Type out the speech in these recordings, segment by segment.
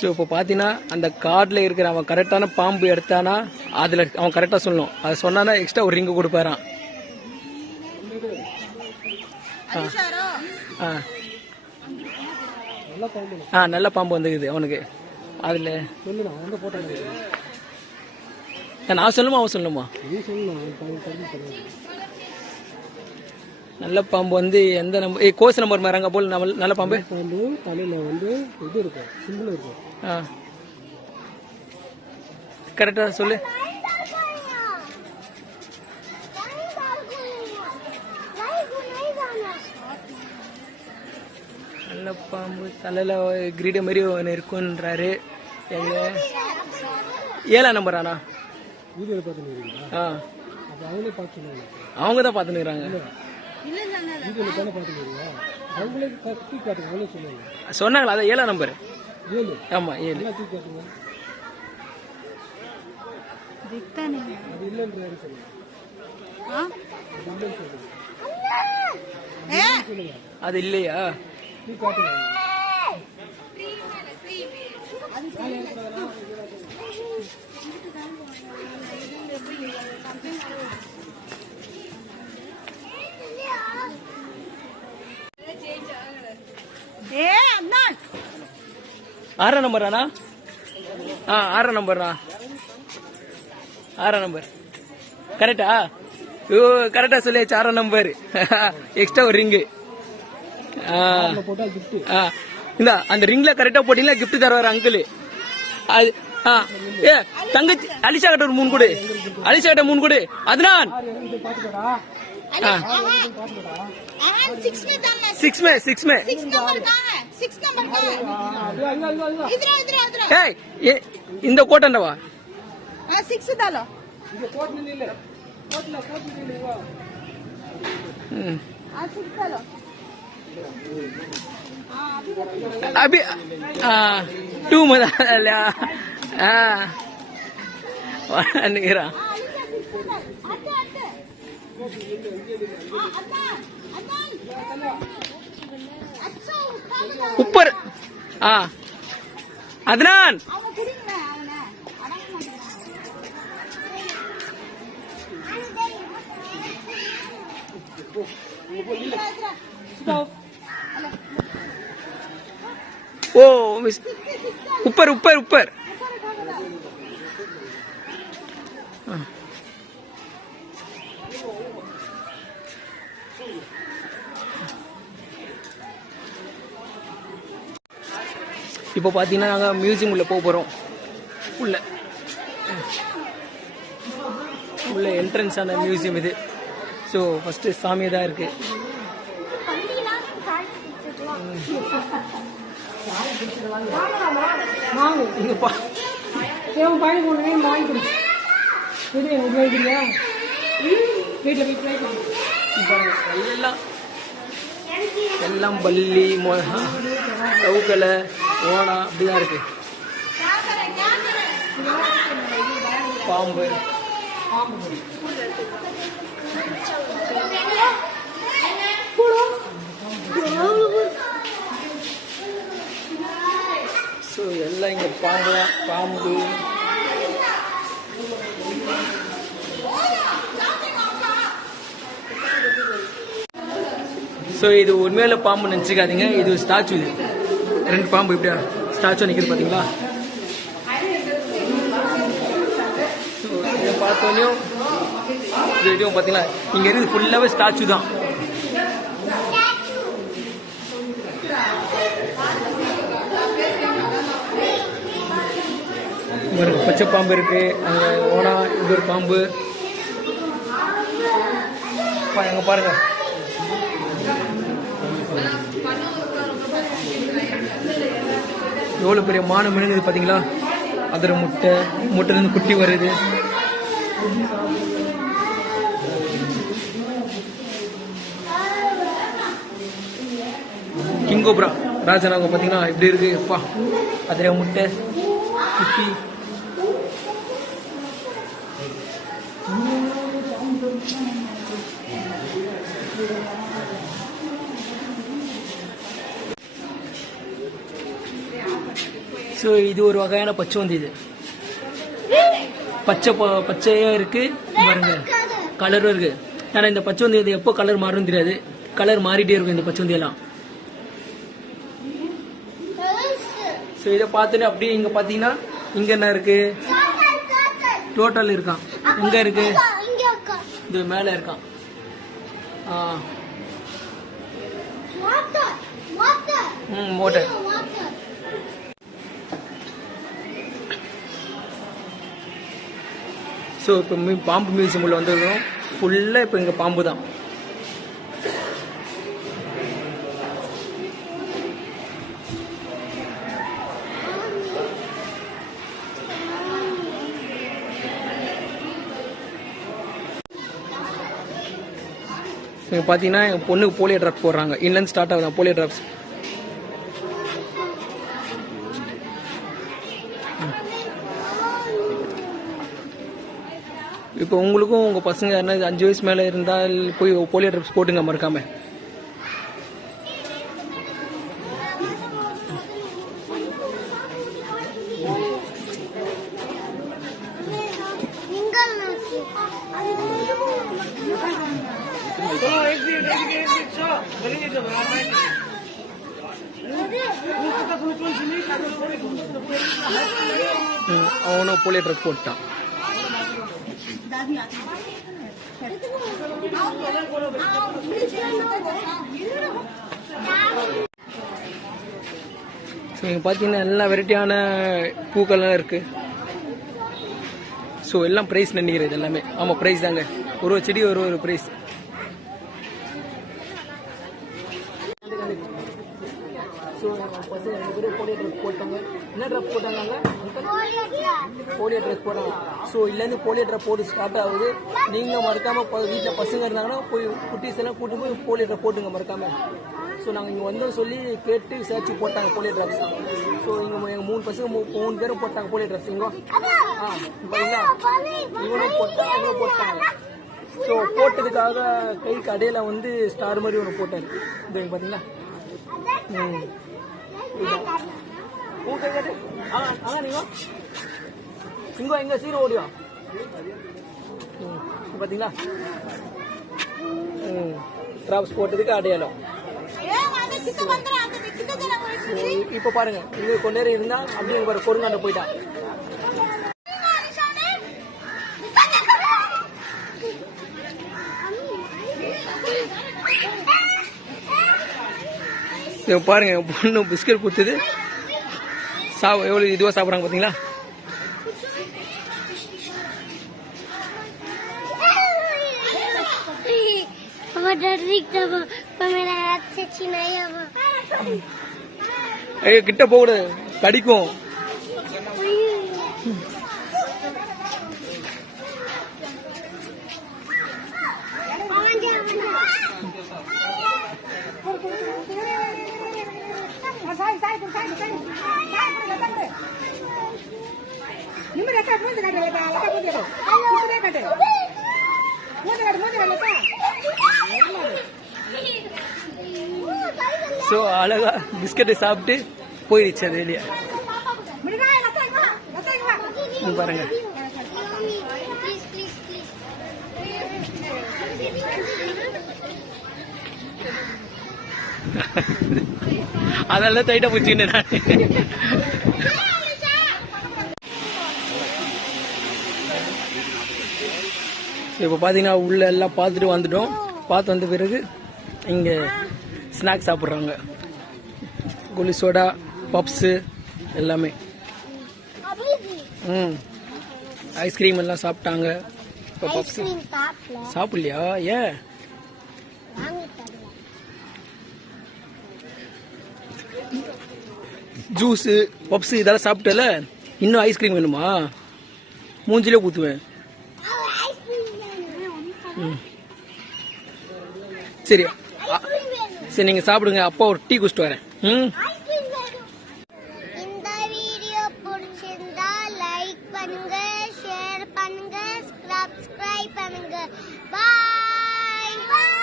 So இப்போ பார்த்தீங்கன்னா அந்த கார்டில் இருக்கிற அவன் கரெக்டான பாம்பு எடுத்தானா அதில் அவன் கரெக்டாக சொல்லணும். அதை சொன்னானா எக்ஸ்ட்ரா ஒரு ரிங்கு கொடுப்பாரான். நல்ல பாம்பு வந்துக்குது அவனுக்கு. அதில் நான் சொல்லுமா அவன் சொல்லணுமா? நல்ல பாம்பு வந்து எந்த நம்பர்? கோர்ஸ் நம்பர் மாறாங்க போல் நல்ல பாம்பு தலையில வந்து இது இருக்கும், சிம்பிள் இருக்கும். கரெக்டா சொல்லு. நல்ல பாம்பு தலையில கிரீட மாதிரி ஒன்று இருக்குன்றாரு. எங்க 7ஆம் நம்பர் ஆனா அவங்க தான் பார்த்துக்கிறாங்க. சொன்னாங்களா? அதான் 7ஆம் நம்பர். ஆமா 7. அது இல்லையா? ஆறாம் நம்பர் ஆனா? 6ஆம் நம்பர். 6ஆம் நம்பர் கரெக்டா? கரெக்டா சொல்லியாச்சு. 6ஆம் நம்பர். எக்ஸ்ட்ரா ஒரு ரிங்கு. இந்த அந்த ரிங்ல கரெக்டா போட்டீங்களா கிஃப்ட் தருவாரு அங்கிள். ஏ தங்கச்சி அலிஷா கிட்ட ஒரு 3 கொடு. அலிஷா கிட்ட 3 கொடு. அதுதான் 6 में இந்த கோட்டண்டவா 6 डालो. अभी 2 मजा ऊपर. अदनान ओ ऊपर ऊपर ऊपर. இப்போ பார்த்தீங்கன்னா நாங்கள் மியூசியம் உள்ள போக போகிறோம். உள்ள என்ட்ரன்ஸ் ஆன மியூசியம் இது. ஸோ ஃபஸ்ட்டு சாமி தான் இருக்கு. எல்லாம் பல்லி சவுக்கலை ஓனா அப்படிதான் இருக்கு. பாம்பு ஸோ எல்லாம் இங்க பாம்பு. ஸோ இது உண்மையில பாம்பு நினச்சிக்காதீங்க. இது ஸ்டாச்சு. இது 2 பாம்பு இப்படியா ஸ்டாச்சு நிற்கிது பார்த்தீங்களா? இதை பார்த்தோன்னையும் இந்த வீடியோ பார்த்தீங்களா, இங்கே இருக்குது ஃபுல்லாகவே ஸ்டாச்சு தான். ஒரு பச்சை பாம்பு இருக்கு, அங்கே ஓனா, இங்க ஒரு பாம்பு. அங்கே பாருங்க. எவ்வளோ பெரிய மானம் மினுங்குது பார்த்தீங்களா? அதில் முட்டைலேருந்து குட்டி வருது. கிங்கோப்ரா ராஜநாகம் பார்த்தீங்கன்னா இப்படி இருக்கு. அப்பா அதில் முட்டை குட்டி. ஸோ இது ஒரு வகையான பச்சோந்தி. இது பச்சையாக இருக்குது பாருங்க, கலரும் இருக்குது. ஆனால் இந்த பச்சோந்தி இது எப்போ கலர் மாறும் தெரியாது, கலர் மாறிட்டே இருக்கும் இந்த பச்சோந்தியெல்லாம். ஸோ இதை பார்த்துட்டு அப்படியே இங்கே பார்த்தீங்கன்னா இங்கே என்ன இருக்குது, டோட்டல் இருக்கான். எங்கே இருக்கு, இது மேலே இருக்கான். மோட்டர். ஸோ இப்போ பாம்பு மியூசியம் உள்ள வந்துருக்கோம். ஃபுல்லாக இப்போ இங்கே பாம்பு தான். இங்கே பார்த்தீங்கன்னா என் பொண்ணுக்கு போலியோ ட்ராப்ஸ் போடுறாங்க. இன்னும் ஸ்டார்ட் ஆகுது போலியோ ட்ராப்ஸ். இப்போ உங்களுக்கும் உங்கள் பசங்க யாருன்னா 5 வயசு மேலே இருந்தால் போய் போலியோ ட்ராப்ஸ் போட்டுங்க மறக்காம. அவனும் போலியோ ட்ராப் போட்டான். இங்கே பார்த்தீங்கன்னா எல்லா வெரைட்டியான பூக்கள்லாம் இருக்குது. ஸோ எல்லாம் ப்ரைஸ் நினைக்கிறது எல்லாமே. ஆமாம், ப்ரைஸ் தாங்க. ஒரு செடி ஒரு ப்ரைஸ். ஸோ பசங்க 2 பேரும் போலியோ ட்ரெஸ் போட்டாங்க. என்ன ட்ரெஸ் போட்டாங்க? போலியோ ட்ரெஸ் போட்டாங்க. ஸோ இதுலேருந்து போலியோ ட்ரெஸ் போட்டு ஸ்டார்ட் ஆகுது. நீங்கள் மறக்காமல் வீட்டில் பசங்க இருந்தாங்கன்னா போய் குட்டீஸ் எல்லாம் கூட்டு போய் போலியோ ட்ரெஸ் போட்டுங்க மறக்காமல். ஸோ நாங்கள் இங்கே வந்தோம் சொல்லி கேட்டு விசாரிச்சு போட்டாங்க போலியோ ட்ராப்ஸ். ஸோ இங்கே எங்கள் 3 பசங்க 3 பேரும் போட்டாங்க போலியோ ட்ராப்ஸ். இங்கே பார்த்தீங்களா, இவனும் போட்டாங்க, இவனும் போட்டாங்க. ஸோ போட்டதுக்காக கைக்கு அடையில வந்து ஸ்டார் மாதிரி ஒன்று போட்டார். இது பார்த்தீங்களா. நீங்க எங்க சீர ஓடியா பாத்தீங்களா. டிராப்ஸ் போட்டதுக்கு அடையாளம். இப்ப பாருங்க, இங்க கொஞ்ச நேரம் இருந்தா அப்படியே பாரு கொருங்காண்ட போயிட்டா. பாருங்க, பொண்ணு பிஸ்கட் கொடுத்தது எவ்வளவு இதுவா சாப்பிடுறாங்க பாத்தீங்களா. கிட்ட போக கூடாது, கடிக்கும். ஸோ அழகா பிஸ்கட்டை சாப்பிட்டு போயிடுச்சு அது வெளியே. பாருங்க, அதெல்லாம் டைட்டா பிடிச்சிக்கிட்டேன் நான். இப்போ பார்த்தீங்கன்னா உள்ள எல்லாம் பார்த்துட்டு வந்துட்டோம். பார்த்து வந்த பிறகு இங்கே ஸ்நாக்ஸ் சாப்பிட்றாங்க. கோலி சோடா, பப்ஸு எல்லாமே. ஐஸ்கிரீம் எல்லாம் சாப்பிட்டாங்க. இப்போ பப்ஸ் சாப்பிடலையா? ஏன்? ஜூஸு, பப்ஸு இதெல்லாம் சாப்பிட்டல, இன்னும் ஐஸ்கிரீம் வேணுமா? மூஞ்சிலே ஊற்றுவேன். சரி சரி, நீங்க சாப்பிடுங்க. அப்பா ஒரு டீ குடிச்சிட்டு வரேன். இந்த வீடியோ பிடிச்சிருந்தா லைக் பண்ணுங்க, ஷேர் பண்ணுங்க, சப்ஸ்கிரைப் பண்ணுங்க. பாய் பாய்.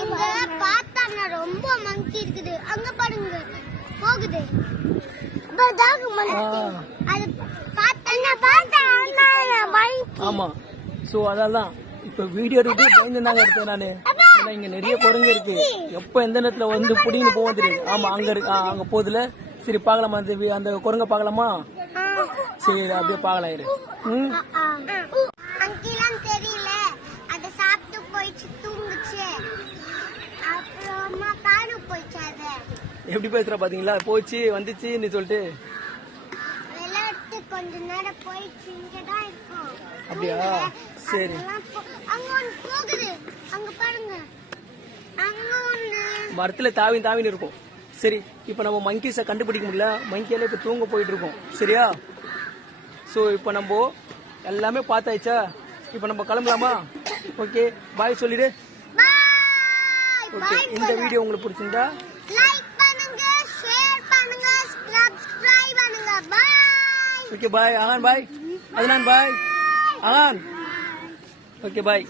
இங்க பார்த்தா ரொம்ப மங்கி இருக்குது. அங்க பாருங்க. போகுது அப்பதான் அது ஆமா. ஸோ அதெல்லாம் இப்போ வீடியோ எடுத்து பயந்து தாங்க எடுத்தேன் நான். ஏன்னா இங்க நிறைய குரங்கு இருக்கு, எப்போ எந்த நேரத்துல வந்து புடின்னு போவோம் தெரியாது. ஆமா அங்க இருக்கு, அங்க போகுதுல. சரி பார்க்கலாமா அந்த குரங்க பார்க்கலாமா? சரி அப்படியே பார்க்கலாம் இரு. அங்கெல்லாம் தெரியல, அது சாப்பிட்டு போயிடுச்சு, தூங்குச்சு. அப்புறமா காணு போயிடுச்சு. அது எப்படி பேசுற பாத்தீங்களா? போச்சு வந்துச்சுன்னு சொல்லிட்டு விளையாட்டு கொஞ்ச நேரம் போயிடுச்சு. இங்கதான் இருக்கும். அப்படியா? சரி. அங்க ஒண்ணு போகுது, அங்க பாருங்க. அங்க ஒண்ணு மரத்துல தாவின்னு இருக்கும். சரி இப்போ நம்ம மங்கீஸை கண்டுபிடிக்க முடியல, மங்கியால இப்போ தூங்க போயிட்டு இருக்கோம். சரியா? ஸோ இப்போ நம்ம எல்லாமே பார்த்தாச்சா? இப்போ நம்ம கிளம்பலாமா? ஓகே பாய் சொல்லிடு. ஓகே, இந்த வீடியோ உங்களுக்கு பிடிச்சிருந்தா லைக் பண்ணுங்க, ஷேர் பண்ணுங்க, சப்ஸ்கிரைப் பண்ணுங்க. Bye. Okay bye. Ahan bye. Adnan bye. Ahan. Okay பாய்.